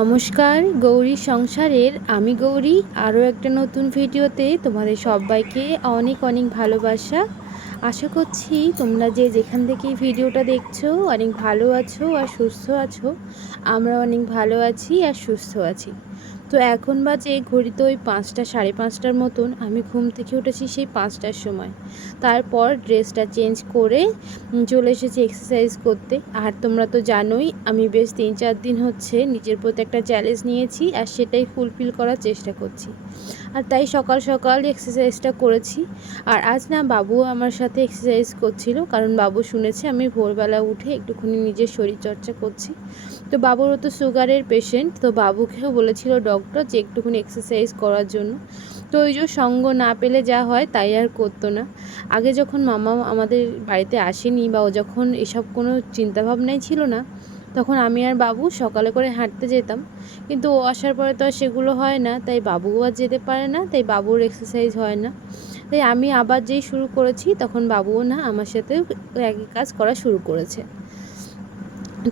নমস্কার, গৌরী সংসারের আমি গৌরী আরও একটা নতুন ভিডিওতে তোমাদের সবাইকে অনেক অনেক ভালোবাসা। আশা করছি তোমরা যে যেখান থেকে ভিডিওটা দেখছো অনেক ভালো আছো আর সুস্থ আছো। আমরা অনেক ভালো আছি আর সুস্থ আছি। তো এখন বাজে ঘড়িতে ওই 5টা 5:30টার মতন। আমি ঘুম থেকে উঠেছি সেই 5টার সময়। তারপর ড্রেসটা চেঞ্জ করে চলে এসেছি এক্সারসাইজ করতে। আর তোমরা তো জানোই আমি বেশ 3-4 দিন হচ্ছে নিজের প্রতি একটা চ্যালেঞ্জ নিয়েছি আর সেটাই ফুলফিল করার চেষ্টা করছি। আর তাই সকাল সকাল এক্সারসাইজটা করেছি। আর আজ না বাবুও আমার সাথে এক্সারসাইজ করছিল, কারণ বাবু শুনেছে আমি ভোরবেলা উঠে একটুখানি নিজের শরীরচর্চা করছি। তো বাবুরও তো সুগারের পেশেন্ট, তো বাবুকেও বলেছিল ডক্টর যে একটুখানি এক্সারসাইজ করার জন্য। তো ওই যে সঙ্গ না পেলে যা হয় তাই আর করতো না। আগে যখন মামা আমাদের বাড়িতে আসেনি বা ও যখন এসব কোনো চিন্তাভাবনাই ছিল না, তখন আমি আর বাবু সকালে করে হাঁটতে যেতাম। কিন্তু ও আসার পরে তো আর সেগুলো হয় না, তাই বাবুও আর যেতে পারে না, তাই বাবুর এক্সারসাইজ হয় না। তাই আমি আবার যেই শুরু করেছি তখন বাবুও না আমার সাথে একই কাজ করা শুরু করেছে।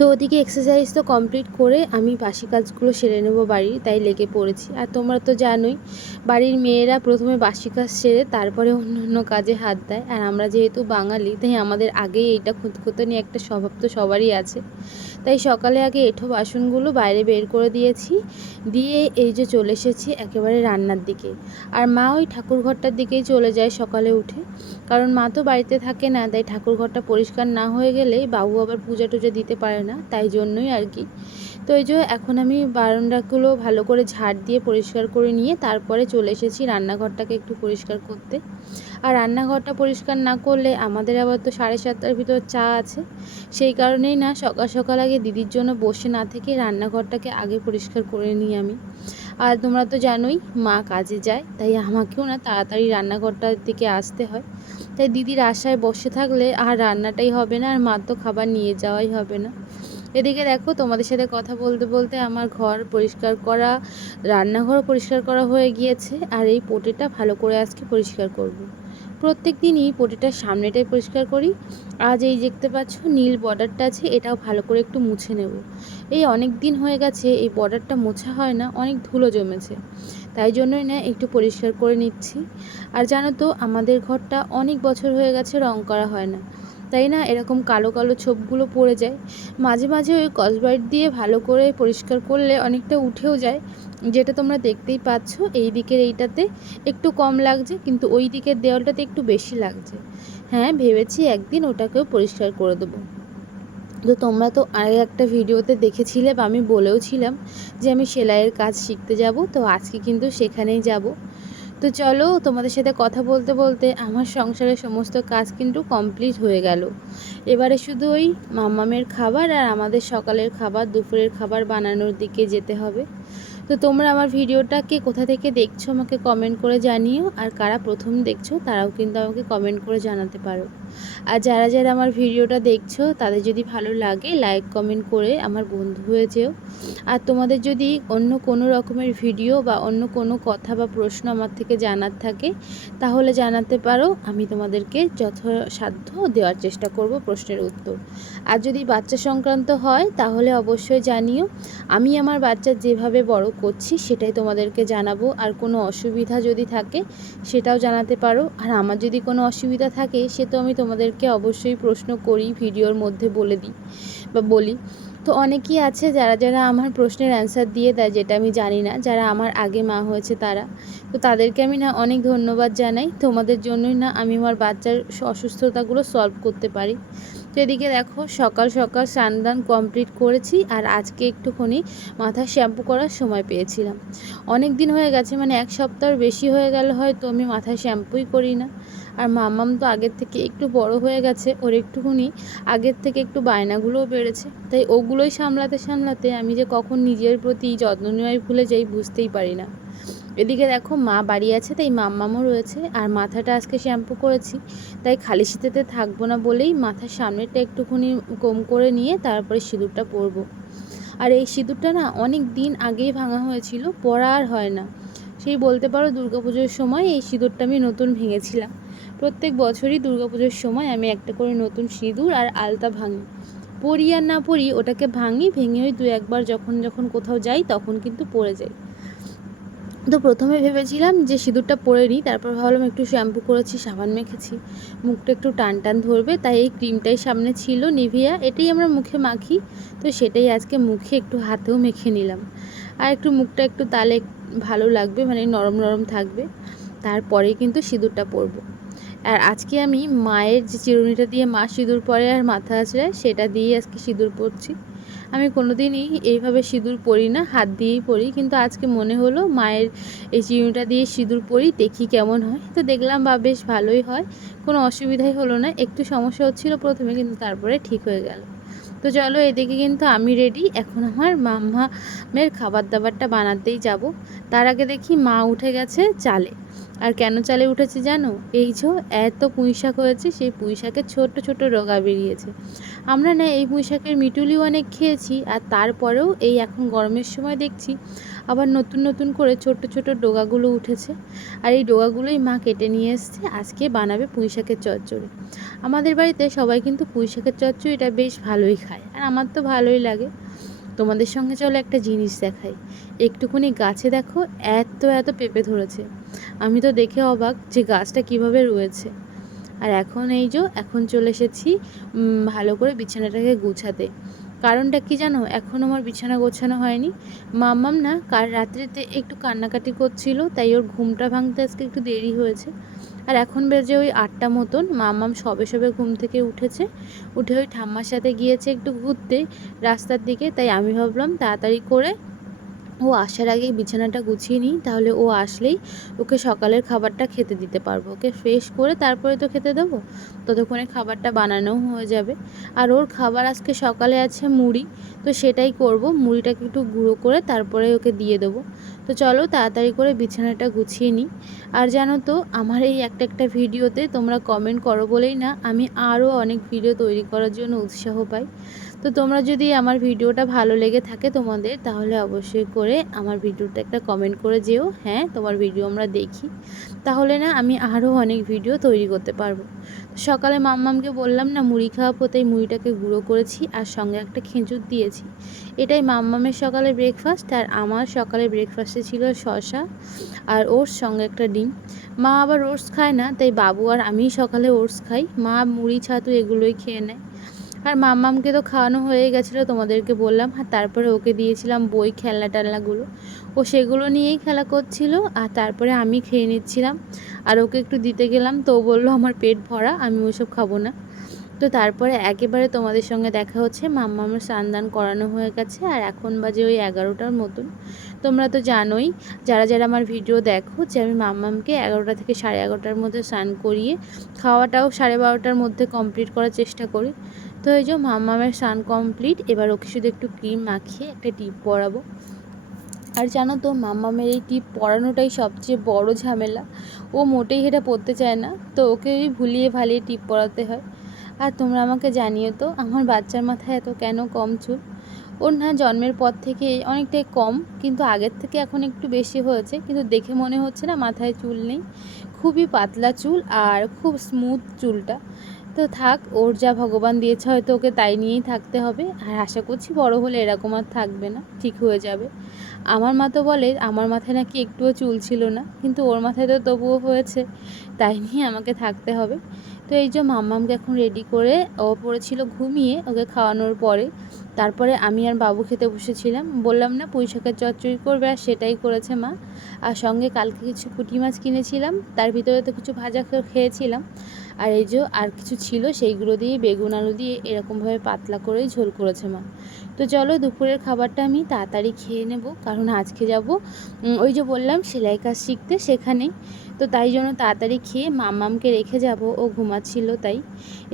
তো ওদিকে এক্সারসাইজ তো কমপ্লিট করে আমি বাসি কাজগুলো সেরে নেবো বাড়ির, তাই লেগে পড়েছি। আর তোমরা তো জানোই বাড়ির মেয়েরা প্রথমে বাসি কাজ সেরে তারপরে অন্য অন্য কাজে হাত দেয়। আর আমরা যেহেতু বাঙালি তাই আমাদের আগেই এইটা খুঁতখুঁতানি একটা স্বভাব তো সবারই আছে। তাই সকালে আগে এঁঠো বাসনগুলো বাইরে বের করে দিয়েছি, দিয়ে এই যে চলে এসেছি একেবারে রান্নার দিকে। আর মা ওই ঠাকুরঘরটার দিকেই চলে যায় সকালে উঠে, কারণ মা তো বাড়িতে থাকে না, তাই ঠাকুরঘরটা পরিষ্কার না হয়ে গেলে বাবু আবার পূজা টুজা দিতে পারে না, তাই জন্যই আর কি। তো এই যে এখন আমি বারান্দাগুলো ভালো করে ঝাড় দিয়ে পরিষ্কার করে নিয়ে তারপরে চলে এসেছি রান্নাঘরটাকে একটু পরিষ্কার করতে। আর রান্নাঘরটা পরিষ্কার না করলে আমাদের আবার তো 7:30টার ভিতর চা আছে, সেই কারণেই না সকাল সকাল আগে দিদির জন্য বসে না থেকে রান্নাঘরটাকে আগে পরিষ্কার করে নিই আমি। আর তোমরা তো জানোই মা কাজে যায়, তাই আমাকেও না তাড়াতাড়ি রান্নাঘরটার দিকে আসতে হয়। তাই দিদির আশায় বসে থাকলে আর রান্নাটাই হবে না, আর মার তো খাবার নিয়ে যাওয়াই হবে না। এদিকে দেখো তোমাদের সাথে কথা বলতে বলতে আমার ঘর পরিষ্কার করা, রান্নাঘর পরিষ্কার করা হয়ে গিয়েছে। আর এই পটিটা ভালো করে আজকে পরিষ্কার করব। প্রত্যেক দিনই পটিটার সামনেটাই পরিষ্কার করি। আজ এই দেখতে পাচ্ছ নীল বর্ডারটা আছে, এটাও ভালো করে একটু মুছে নেব। এই অনেক দিন হয়ে গেছে এই বর্ডারটা মোছা হয় না, অনেক ধুলো জমেছে, তাই জন্যই না একটু পরিষ্কার করে নিচ্ছি। আর জানো তো আমাদের ঘরটা অনেক বছর হয়ে গেছে রং করা হয় না, তাই না এরকম কালো কালো ছোপগুলো পড়ে যায়। মাঝে মাঝে ওই স্কচব্রাইট দিয়ে ভালো করে পরিষ্কার করলে অনেকটা উঠেও যায়, যেটা তোমরা দেখতেই পাচ্ছ। এই দিকের এইটাতে একটু কম লাগছে, কিন্তু ওই দিকের দেওয়ালটাতে একটু বেশি লাগছে। হ্যাঁ, ভেবেছি একদিন ওটাকেও পরিষ্কার করে দেবো। তো তোমরা তো আগে একটা ভিডিওতে দেখেছিলে বা আমি বলেও ছিলাম যে আমি সেলাইয়ের কাজ শিখতে যাব, তো আজকে কিন্তু সেখানেই যাব। তো চলো তোমাদের সাথে কথা বলতে বলতে আমার সংসারের সমস্ত কাজ কিন্তু কমপ্লিট হয়ে গেল। এবারে শুধু ওই মাম্মামের খাবার আর আমাদের সকালের খাবার দুপুরের খাবার বানানোর দিকে যেতে হবে। তো তোমরা আমার ভিডিওটাকে কোথা থেকে দেখছো আমাকে কমেন্ট করে জানিও, আর কারা প্রথম দেখছো তারাও কিন্তু আমাকে কমেন্ট করে জানাতে পারো। আর যারা যারা আমার ভিডিওটা দেখছো তাদের যদি ভালো লাগে লাইক কমেন্ট করে আমার বন্ধু হয়ে যেও। আর তোমাদের যদি অন্য কোনো রকমের ভিডিও বা অন্য কোনো কথা বা প্রশ্ন আমার থেকে জানার থাকে তাহলে জানাতে পারো, আমি তোমাদেরকে যথাসাধ্য দেওয়ার চেষ্টা করব প্রশ্নের উত্তর। আর যদি বাচ্চা সংক্রান্ত হয় তাহলে অবশ্যই জানিও, আমি আমার বাচ্চা যেভাবে বড় করছি সেটাই তোমাদেরকে জানাবো। আর কোনো অসুবিধা যদি থাকে সেটাও জানাতে পারো। আর আমার যদি কোনো অসুবিধা থাকে সে তো আমি তোমাদেরকে অবশ্যই প্রশ্ন করি, ভিডিওর মধ্যে বলে দিই বা বলি। তো অনেকেই আছে যারা যারা আমার প্রশ্নের অ্যান্সার দিয়ে দেয় যেটা আমি জানি না, যারা আমার আগে মা হয়েছে তারা। তো তাদেরকে আমি না অনেক ধন্যবাদ জানাই, তোমাদের জন্যই না আমি আমার বাচ্চার অসুস্থতাগুলো সলভ করতে পারি। তো এদিকে দেখো সকাল সকাল স্নান কমপ্লিট করেছি। আর আজকে একটুখানি মাথা শ্যাম্পু করার সময় পেয়েছিলাম। অনেক দিন হয়ে গেছে, মানে 1 সপ্তাহর বেশি হয়ে গেল হয়তো আমি মাথায় শ্যাম্পুই করি না। আর মাম্মাম তো আগের থেকে একটু বড় হয়ে গেছে, ওর একটুখানি আগের থেকে একটু বায়নাগুলোও বেড়েছে, তাই ওগুলোই সামলাতে সামলাতে আমি যে কখন নিজের প্রতি যত্ন নেওয়াই ভুলে যাই বুঝতেই পারি না। এদিকে দেখো মা বাড়ি আছে তাই মাম্মামও রয়েছে। আর মাথাটা আজকে শ্যাম্পু করেছি, তাই খালি শীতেতে থাকবো না বলেই মাথার সামনেটা একটুখানি কম করে নিয়ে তারপরে সিঁদুরটা পরবো। আর এই সিঁদুরটা না অনেক দিন আগেই ভাঙা হয়েছিল, পরা আর হয় না। সেই বলতে পারো দুর্গাপুজোর সময় এই সিঁদুরটা আমি নতুন ভেঙেছিলাম। প্রত্যেক বছরই দুর্গাপুজোর সময় আমি একটা করে নতুন সিঁদুর আর আলতা ভাঙি। পরি আর না পরি ওটাকে ভাঙি, ভেঙে ওই 2 একবার যখন যখন কোথাও যাই তখন কিন্তু পরে যাই। তো প্রথমে ভেবেছিলাম যে সিঁদুরটা পরে নিই, তারপর ভাবলাম একটু শ্যাম্পু করেছি, সাবান মেখেছি, মুখটা একটু টান টান ধরবে, তাই এই ক্রিমটাই সামনে ছিল নিভিয়া, এটাই আমরা মুখে মাখি। তো সেটাই আজকে মুখে একটু হাতেও মেখে নিলাম, আর একটু মুখটা একটু তালে ভালো লাগবে, মানে নরম নরম থাকবে। তারপরেই কিন্তু সিঁদুরটা পরবো। আর আজকে আমি মায়ের যে চিরুনিটা দিয়ে মা সিঁদুর পরে আর মাথা আঁচড়ায়, সেটা দিয়েই আজকে সিঁদুর পরছি। আমি কোনো দিনই এইভাবে সিঁদুর পরি না, হাত দিয়েই পরি, কিন্তু আজকে মনে হলো মায়ের এই চিরুনিটা দিয়ে সিঁদুর পরি, দেখি কেমন হয়। তো দেখলাম বা বেশ ভালোই হয়, কোনো অসুবিধাই হলো না। একটু সমস্যা হচ্ছিলো প্রথমে, কিন্তু তারপরে ঠিক হয়ে গেল। তো চলো, এদিকে কিন্তু আমি রেডি, এখন আমার মাম্মামের খাবার দাবারটা বানাতেই যাব। তার আগে দেখি মা উঠে গেছে চালে। আর কেন চালে উঠেছে জানো? এই যে এত পুঁই শাক হয়েছে, সেই পুঁই শাকের ছোট ছোট ডগা বেরিয়েছে। আমরা না এই পুঁই শাকের মিটুলিও অনেক খেয়েছি, আর তারপরেও এই এখন গরমের সময় দেখছি আবার নতুন নতুন করে ছোট ছোট ডগাগুলো উঠেছে। আর এই ডগাগুলোই মা কেটে নিয়ে এসছে, আজকে বানাবে পুঁই শাকের চচ্চড়ি। আমাদের বাড়িতে সবাই কিন্তু পুঁই শাকের চচ্চড়িটা বেশ ভালোই খায়, আর আমার তো ভালোই লাগে। তোমাদের সঙ্গে চলো একটা জিনিস দেখাই। একটুখানি গাছে দেখো এত এত পেঁপে ধরেছে। আমি তো দেখে অবাক যে গাছটা কিভাবে রয়েছে। আর এখন এই যে এখন চলে এসেছি ভালো করে বিছানাটাকে গুছাতে। কারণটা কি জানো? এখন আমার বিছানা গোছানো হয়নি। মাম্মাম না কাল রাত্রিতে একটু কান্নাকাটি করছিল, তাই ওর ঘুমটা ভাঙতে আজকে একটু দেরি হয়েছে। আর এখন বেজে ওই 8টা মতন। মাম্মাম সবে সবে ঘুম থেকে উঠেছে, উঠে ওই ঠাম্মার সাথে গিয়েছে একটু ঘুরতে রাস্তার দিকে। তাই আমি ভাবলাম তাড়াতাড়ি করে ও আসার আগেই বিছানাটা গুছিয়ে নিই, তাহলে ও আসলেই ওকে সকালের খাবারটা খেতে দিতে পারবো। ওকে ফ্রেশ করে তারপরে তো খেতে দেবো, ততক্ষণে খাবারটা বানানোও হয়ে যাবে। আর ওর খাবার আজকে সকালে আছে মুড়ি, তো সেটাই করব। মুড়িটাকে একটু গুঁড়ো করে তারপরে ওকে দিয়ে দেবো। তো চলো তাড়াতাড়ি করে বিছানাটা গুছিয়ে নিই। আর জানো তো, আমার এই একটা একটা ভিডিওতে তোমরা কমেন্ট করো বলেই না আমি আরও অনেক ভিডিও তৈরি করার জন্য উৎসাহ পাই। তো তোমরা যদি আমার ভিডিওটা ভালো লেগে থাকে তোমাদের, তাহলে অবশ্যই করে আমার ভিডিওটা একটা কমেন্ট করে যেও, হ্যাঁ তোমার ভিডিও আমরা দেখি। তাহলে না আমি আরও অনেক ভিডিও তৈরি করতে পারবো। সকালে মাম্মামকে বললাম না মুড়ি খাওয়াবো, তাই মুড়িটাকে গুঁড়ো করেছি আর সঙ্গে একটা খেজুর দিয়েছি। এটাই মাম্মামের সকালে ব্রেকফাস্ট। আর আমার সকালে ব্রেকফাস্টে ছিল শসা আর ওটস, সঙ্গে একটা ডিম। মা আবার ওটস খায় না, তাই বাবু আর আমি সকালে ওটস খাই, মা মুড়ি ছাতু এগুলোই খেয়ে নেয়। আর মাম্মামকে তো খাওয়ানো হয়ে গেছিলো, তোমাদেরকে বললাম। আর তারপরে ওকে দিয়েছিলাম বই, খেলনা টেলনাগুলো, ও সেগুলো নিয়েই খেলা করছিল। আর তারপরে আমি খেয়ে নিচ্ছিলাম, আর ওকে একটু দিতে গেলাম, তো ও বললো আমার পেট ভরা, আমি ওসব খাবো না। তো তারপরে একেবারে তোমাদের সঙ্গে দেখা হচ্ছে। মাম্মামের স্নান দান করানো হয়ে গেছে, আর এখন বাজে ওই 11টার মতন। তোমরা তো জানোই, যারা যারা আমার ভিডিও দেখো, যে আমি মাম্মামকে 11টা থেকে 11:30টার মধ্যে স্নান করিয়ে খাওয়াটাও 12:30টার মধ্যে কমপ্লিট করার চেষ্টা করি। তো এই যে মাম্মামের স্নান কমপ্লিট, এবার ওকে শুধু একটু ক্রিম মাখিয়ে একটা টিপ পরাবো। আর জানো তো, মাম্মামের এই টিপ পরানোটাই সবচেয়ে বড় ঝামেলা। ও মোটেই এটা পরতে চায় না, তো ওকে ভুলিয়ে ভালিয়ে টিপ পরাতে হয়। আর তোমরা আমাকে জানিও তো, আমার বাচ্চার মাথায় এত কেন কম চুল? ওর না জন্মের পর থেকে অনেকটাই কম, কিন্তু আগের থেকে এখন একটু বেশি হয়েছে, কিন্তু দেখে মনে হচ্ছে না মাথায় চুল নেই। খুবই পাতলা চুল আর খুব স্মুথ চুলটা। তো থাক, ওর যা ভগবান দিয়েছে হয়তো ওকে তাই নিয়েই থাকতে হবে। আর আশা করছি বড় হলে এরকম আর থাকবে না, ঠিক হয়ে যাবে। আমার মা তো বলে আমার মাথায় নাকি একটুও চুল ছিল না, কিন্তু ওর মাথায় তো তবুও হয়েছে, তাই নিয়ে আমাকে থাকতে হবে। তো এই যে মাম্মামকে এখন রেডি করে, ও পড়েছিল ঘুমিয়ে, ওকে খাওয়ানোর পরে তারপরে আমি আর বাবু খেতে বসেছিলাম। বললাম না পুঁই শাকের চচ্চড়ি করবে, আর সেটাই করেছে মা। আর সঙ্গে কালকে কিছু পুঁটি মাছ কিনেছিলাম, তার ভিতরে তো কিছু ভাজা খেয়েছিলাম। আর এই যে আর কিছু ছিল, সেইগুলো দিয়ে বেগুন আলু দিয়ে এরকমভাবে পাতলা করেই ঝোল করেছে মা। তো চলো দুপুরের খাবারটা আমি তাড়াতাড়ি খেয়ে নেব, কারণ আজকে যাব ওই যে বললাম সেলাই কাজ শিখতে, সেখানেই। তো তাই জন্য তাড়াতাড়ি খেয়ে মাম্মামকে রেখে যাব, ও ঘুমাচ্ছিল তাই।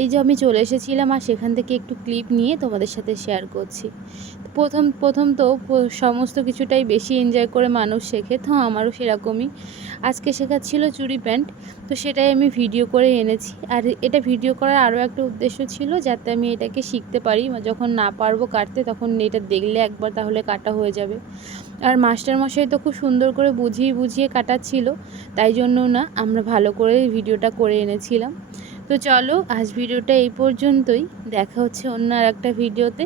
এই যে আমি চলে এসেছিলাম, আর সেখান থেকে একটু ক্লিপ নিয়ে তোমাদের সাথে শেয়ার করছি। প্রথম প্রথম তো সমস্ত কিছুটাই বেশি এনজয় করে মানুষ শেখে, তো আমারও সেরকমই। আজকে শেখাচ্ছিল চুড়ি প্যান্ট, তো সেটাই আমি ভিডিও করে এনেছি। আর এটা ভিডিও করার আরও একটা উদ্দেশ্য ছিল, যাতে আমি এটাকে শিখতে পারি, যখন না পারবো কাটতে তখন এটা দেখলে একবার তাহলে কাটা হয়ে যাবে। আর মাস্টারমশাই তো খুব সুন্দর করে বুঝিয়ে বুঝিয়ে কাটাচ্ছিল, তাই জন্য না আমরা ভালো করে ভিডিওটা করে এনেছিলাম। তো চলো আজ ভিডিওটা এই পর্যন্তই, দেখা হচ্ছে অন্য আর একটা ভিডিওতে।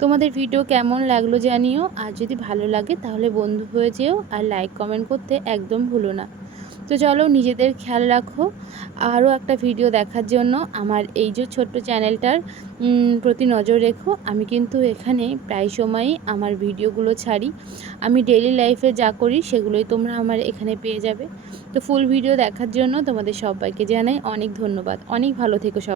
তোমাদের ভিডিও কেমন লাগলো জানিও, আর যদি ভালো লাগে তাহলে বন্ধু হয়ে যেও, আর লাইক কমেন্ট করতে একদম ভুলো না। তো চলো নিজেদের খেয়াল রাখো। আরও একটা ভিডিও দেখার জন্য আমার এই যে ছোট্ট চ্যানেলটার প্রতি নজর রেখো। আমি কিন্তু এখানে প্রায় সময়ই আমার ভিডিওগুলো ছাড়ি। আমি ডেইলি লাইফে যা করি সেগুলোই তোমরা আমার এখানে পেয়ে যাবে। তো ফুল ভিডিও দেখার জন্য তোমাদের সবাইকে জানাই অনেক ধন্যবাদ। অনেক ভালো থেকো সবাই।